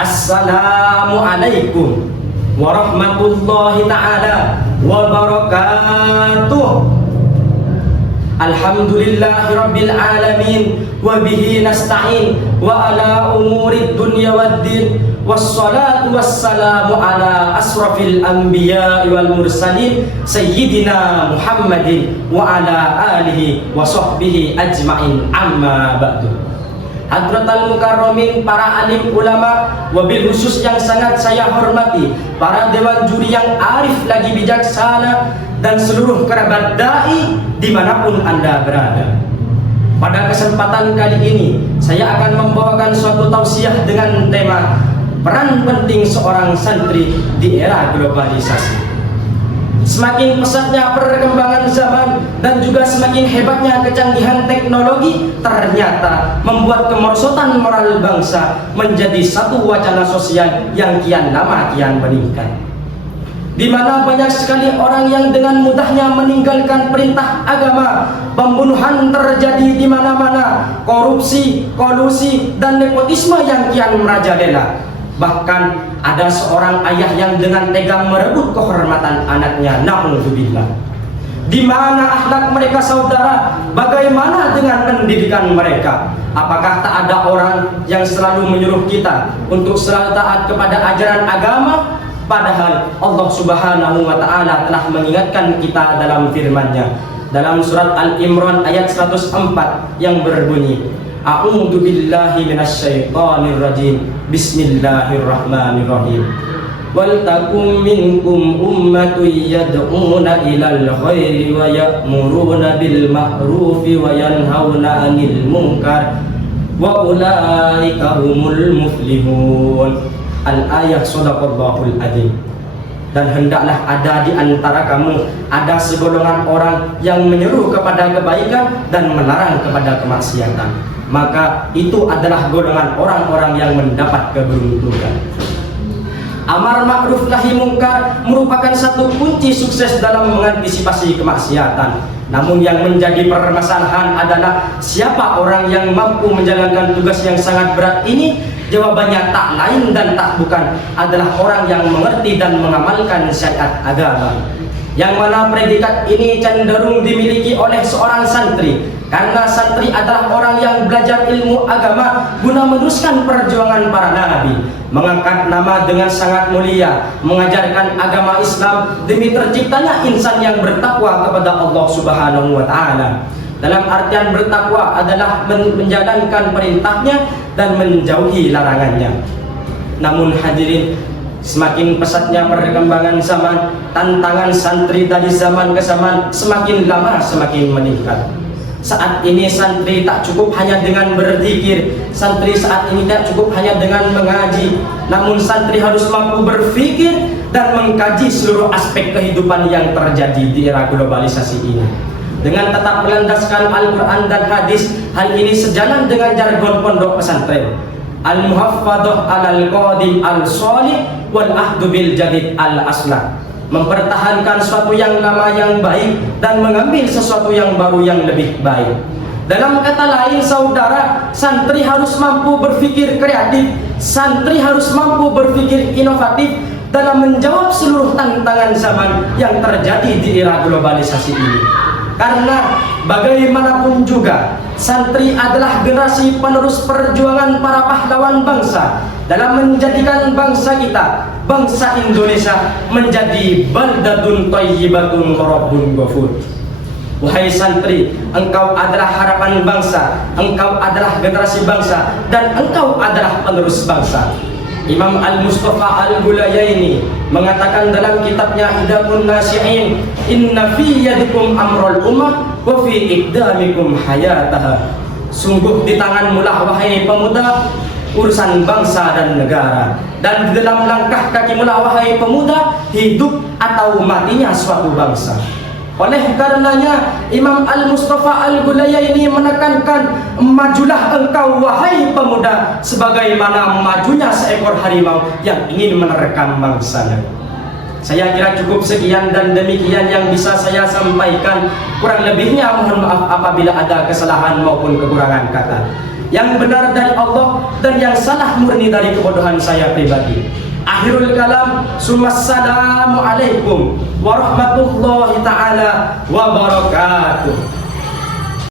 Assalamualaikum warahmatullahi ta'ala wabarakatuh. Alhamdulillahi rabbil alamin wa bihi nasta'in wa ala umurid dunya waddin wassalatu wassalamu ala asrafil anbiya'i wal mursalin sayyidina Muhammadin wa ala alihi wa sahbihi ajma'in, amma ba'du. Hadratal Mukarramin, para alim ulama, wabil khusus yang sangat saya hormati para dewan juri yang arif lagi bijaksana, dan seluruh kerabat dai dimanapun Anda berada. Pada kesempatan kali ini saya akan membawakan suatu tausiah dengan tema peran penting seorang santri di era globalisasi. Semakin pesatnya perkembangan zaman dan juga semakin hebatnya kecanggihan teknologi ternyata membuat kemerosotan moral bangsa menjadi satu wacana sosial yang kian lama kian meningkat, di mana banyak sekali orang yang dengan mudahnya meninggalkan perintah agama. Pembunuhan terjadi di mana-mana, korupsi, kolusi, dan nepotisme yang kian merajalela. Bahkan ada seorang ayah yang dengan tega merebut kehormatan anaknya, na'udzubillah. Di mana akhlak mereka, saudara? Bagaimana dengan pendidikan mereka? Apakah tak ada orang yang selalu menyuruh kita untuk selalu taat kepada ajaran agama? Padahal Allah Subhanahu wa ta'ala telah mengingatkan kita dalam firman-Nya dalam surat Al-Imran ayat 104 yang berbunyi, A'udzu billahi minasyaitonir rajim. Bismillahirrahmanirrahim. Wal takum minkum ummatun yad'una ilal khairi wa ya'muruna bil ma'rufi wa yanhauna 'anil munkar wa ulaika humul muflihun. Al-ayat, shadaqallahul adzim. Dan hendaklah ada di antara kamu ada segolongan orang yang menyeru kepada kebaikan dan melarang kepada kemaksiatan, maka itu adalah golongan orang-orang yang mendapat keberuntungan. Amar ma'ruf nahi mungkar merupakan satu kunci sukses dalam mengantisipasi kemaksiatan. Namun yang menjadi permasalahan adalah siapa orang yang mampu menjalankan tugas yang sangat berat ini? Jawabannya tak lain dan tak bukan adalah orang yang mengerti dan mengamalkan syariat agama, yang mana predikat ini cenderung dimiliki oleh seorang santri, karena santri adalah orang yang belajar ilmu agama guna meneruskan perjuangan para nabi, mengangkat nama dengan sangat mulia, mengajarkan agama Islam demi terciptanya insan yang bertakwa kepada Allah Subhanahu wa ta'ala. Dalam artian bertakwa adalah menjalankan perintahnya dan menjauhi larangannya. Namun hadirin, semakin pesatnya perkembangan zaman, tantangan santri dari zaman ke zaman semakin lama semakin meningkat. Saat ini santri tak cukup hanya dengan berzikir, santri saat ini tak cukup hanya dengan mengaji, namun santri harus mampu berpikir dan mengkaji seluruh aspek kehidupan yang terjadi di era globalisasi ini. Dengan tetap melandaskan Al-Quran dan hadis, hal ini sejalan dengan jargon pondok pesantren. Al-muhaffadhah al-qadim al-sholih wal ahdu bil jadid al-aslah. Mempertahankan sesuatu yang lama yang baik dan mengambil sesuatu yang baru yang lebih baik. Dalam kata lain, saudara, santri harus mampu berpikir kreatif, santri harus mampu berpikir inovatif dalam menjawab seluruh tantangan zaman yang terjadi di era globalisasi ini. Karena bagaimanapun juga santri adalah generasi penerus perjuangan para pahlawan bangsa dalam menjadikan bangsa kita, bangsa Indonesia, menjadi baldatun thayyibatun wa rabbun ghafur. Wahai santri, engkau adalah harapan bangsa, engkau adalah generasi bangsa, dan engkau adalah penerus bangsa. Imam Al-Mustafa Al-Gulayaini mengatakan dalam kitabnya Idabun Nasi'in, inna fi yadikum amrul ummah wa fi iqdamikum hayataha. Sungguh di tanganmu lah wahai pemuda urusan bangsa dan negara, dan di dalam langkah kakimu lah wahai pemuda hidup atau matinya suatu bangsa. Oleh karenanya Imam Al-Mustafa Al-Gulayaini menekankan, majulah engkau wahai pemuda sebagaimana majunya seekor harimau yang ingin menerkam mangsanya. Saya kira cukup sekian dan demikian yang bisa saya sampaikan. Kurang lebihnya mohon maaf apabila ada kesalahan maupun kekurangan kata. yang benar dari Allah dan yang salah murni dari kebodohan saya pribadi. Akhirul kalam, Assalamualaikum warahmatullahi taala wabarakatuh.